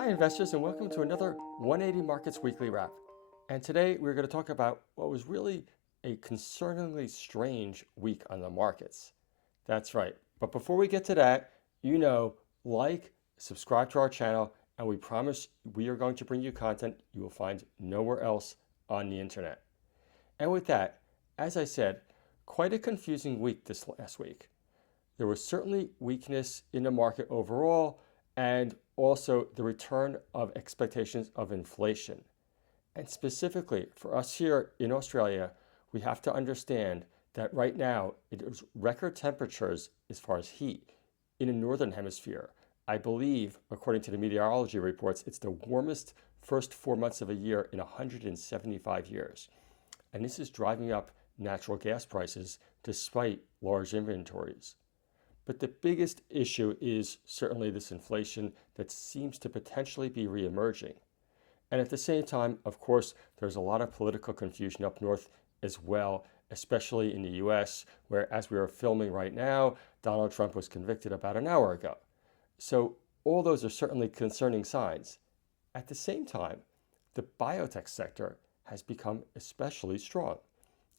Hi investors, and welcome to another 180 Markets Weekly Wrap. And today we're going to talk about what was really a concerningly strange week on the markets. That's right. But before we get to that, like, subscribe to our channel, and we promise we are going to bring you content you will find nowhere else on the internet. And with that, as I said, quite a confusing week this last week. There was certainly weakness in the market overall, and also the return of expectations of inflation. And specifically for us here in Australia, we have to understand that right now it is record temperatures as far as heat in the northern hemisphere. I believe, according to the meteorology reports, it's the warmest first 4 months of a year in 175 years. And this is driving up natural gas prices despite large inventories. But the biggest issue is certainly this inflation that seems to potentially be reemerging. And at the same time, of course, there's a lot of political confusion up north as well, especially in the US, where as we are filming right now, Donald Trump was convicted about an hour ago. So all those are certainly concerning signs. At the same time, the biotech sector has become especially strong.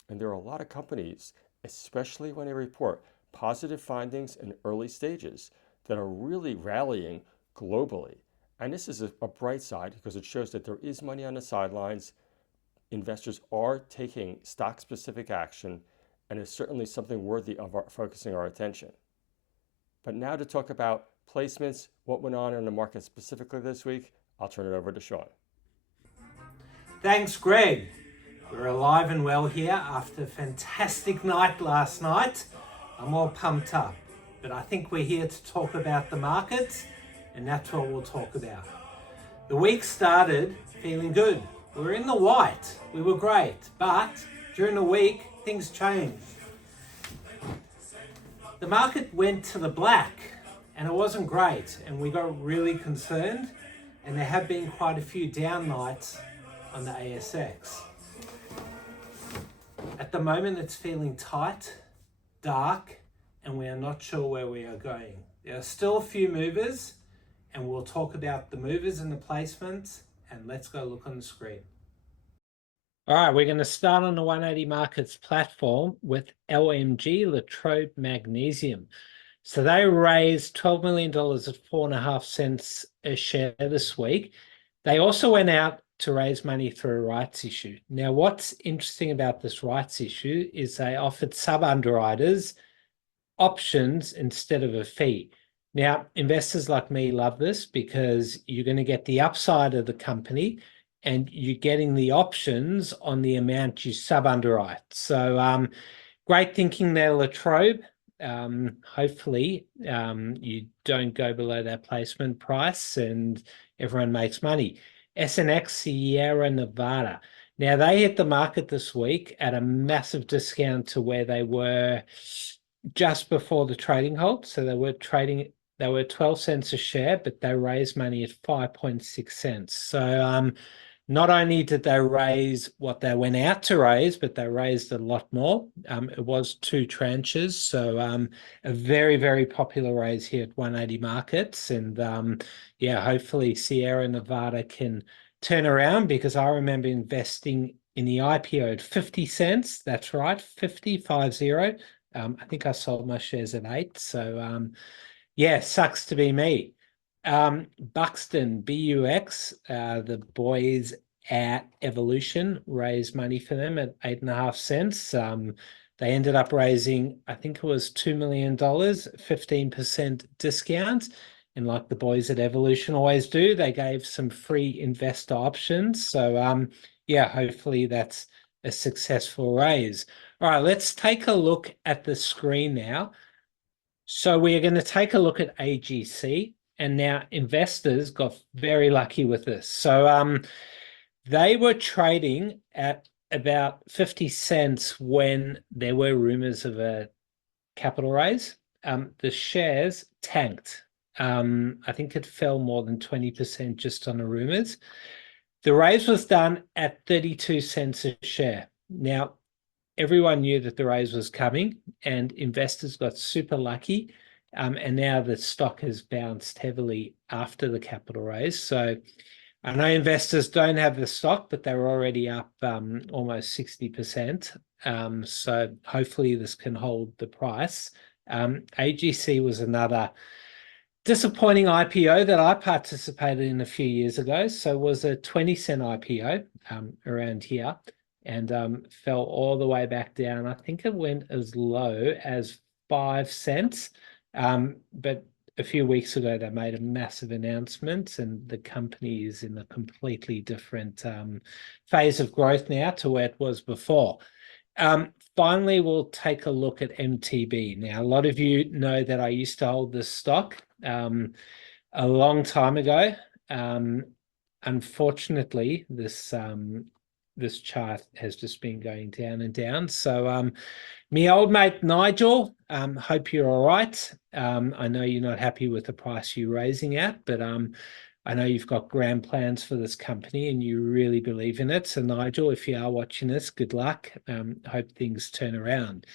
And there are a lot of companies, especially when they report positive findings in early stages, that are really rallying globally. And this is a bright side because it shows that there is money on the sidelines. Investors are taking stock-specific action, and it's certainly something worthy of focusing our attention. But now to talk about placements, what went on in the market specifically this week, I'll turn it over to Sean. Thanks, Greg. We're alive and well here after a fantastic night last night. I'm all pumped up, but I think we're here to talk about the markets, and that's what we'll talk about. The week started feeling good. We were in the white. We were great, but during the week, things changed. The market went to the black, and it wasn't great, and we got really concerned, and there have been quite a few down nights on the ASX. At the moment, it's feeling tight, dark, and we are not sure where we are going. There are still a few movers, and we'll talk about the movers and the placements, and let's go look on the screen. All right, we're going to start on the 180 Markets platform with LMG, Latrobe Magnesium. So they raised $12 million at 4.5 cents a share this week. They also went out to raise money through a rights issue. Now, what's interesting about this rights issue is they offered sub-underwriters options instead of a fee. Now, investors like me love this because you're going to get the upside of the company and you're getting the options on the amount you sub-underwrite. So great thinking there, Latrobe. Hopefully you don't go below that placement price and everyone makes money. SNX Sierra Nevada. Now, they hit the market this week at a massive discount to where they were just before the trading halt. So they were 12 cents a share, but they raised money at 5.6 cents. So not only did they raise what they went out to raise, but they raised a lot more. It was 2 tranches. So a very, very popular raise here at 180 Markets. And yeah, hopefully Sierra Nevada can turn around, because I remember investing in the IPO at 50 cents. That's right, 50. I think I sold my shares at 8. So yeah, sucks to be me. Buxton, BUX, the boys at Evolution raised money for them at 8.5 cents. They ended up raising, I think it was $2 million, 15% discount. And like the boys at Evolution always do, they gave some free investor options. So yeah, hopefully that's a successful raise. All right, let's take a look at the screen now. So we are going to take a look at AGC, and now investors got very lucky with this. So they were trading at about 50 cents when there were rumors of a capital raise. The shares tanked. I think it fell more than 20% just on the rumors. The raise was done at 32 cents a share. Now, everyone knew that the raise was coming, and investors got super lucky And now the stock has bounced heavily after the capital raise. So I know investors don't have the stock, but they're already up almost 60%. So hopefully this can hold the price. AGC was another disappointing IPO that I participated in a few years ago. So it was a 20-cent IPO around here, and fell all the way back down. I think it went as low as 5 cents. But a few weeks ago, they made a massive announcement, and the company is in a completely different phase of growth now to where it was before. Finally, we'll take a look at MTB. Now, a lot of you know that I used to hold this stock a long time ago. Unfortunately, this chart has just been going down and down. So me old mate Nigel, hope you're all right. I know you're not happy with the price you're raising at, but I know you've got grand plans for this company and you really believe in it. So Nigel, if you are watching this, good luck. Hope things turn around.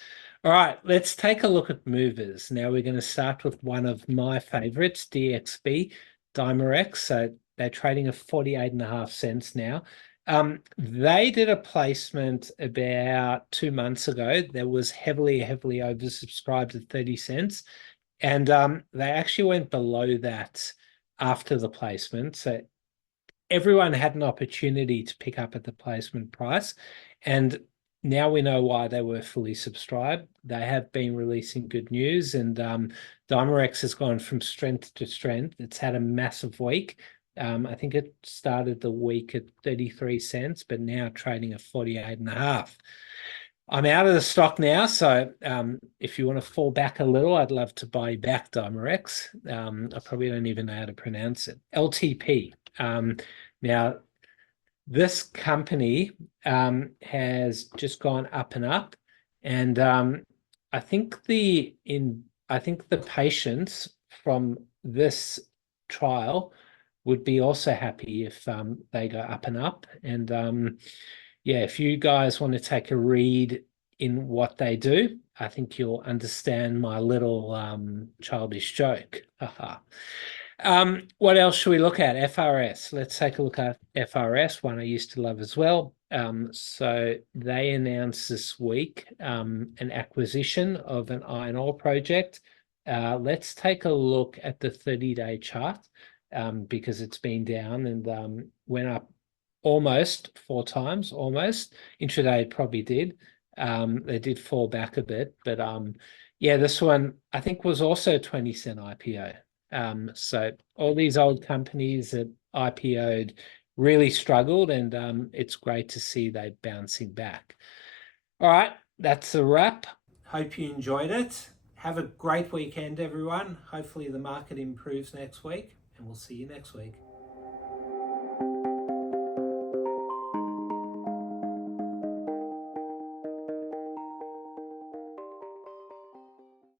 All right, let's take a look at movers. Now we're going to start with one of my favorites, DXB, Dimerex. So they're trading at 48.5 cents now. They did a placement about 2 months ago that was heavily oversubscribed at 30 cents. And they actually went below that after the placement. So everyone had an opportunity to pick up at the placement price. And now we know why they were fully subscribed. They have been releasing good news, and Dimerex has gone from strength to strength. It's had a massive week. I think it started the week at 33 cents, but now trading at 48.5. I'm out of the stock now, so if you want to fall back a little, I'd love to buy back Dimerex. I probably don't even know how to pronounce it. LTP. Now, this company has just gone up and up, and I think the patients from this trial would be also happy if they go up and up. And yeah, if you guys want to take a read in what they do, I think you'll understand my little childish joke. What else should we look at? FRS. Let's take a look at FRS, one I used to love as well. So they announced this week an acquisition of an iron ore project. Let's take a look at the 30-day chart because it's been down and went up almost 4 times, almost. Intraday it probably did. They did fall back a bit, but yeah, this one I think was also a 20-cent IPO. So all these old companies that IPO'd really struggled, and it's great to see they bouncing back. All right, that's a wrap. Hope you enjoyed it. Have a great weekend, everyone. Hopefully the market improves next week, and we'll see you next week.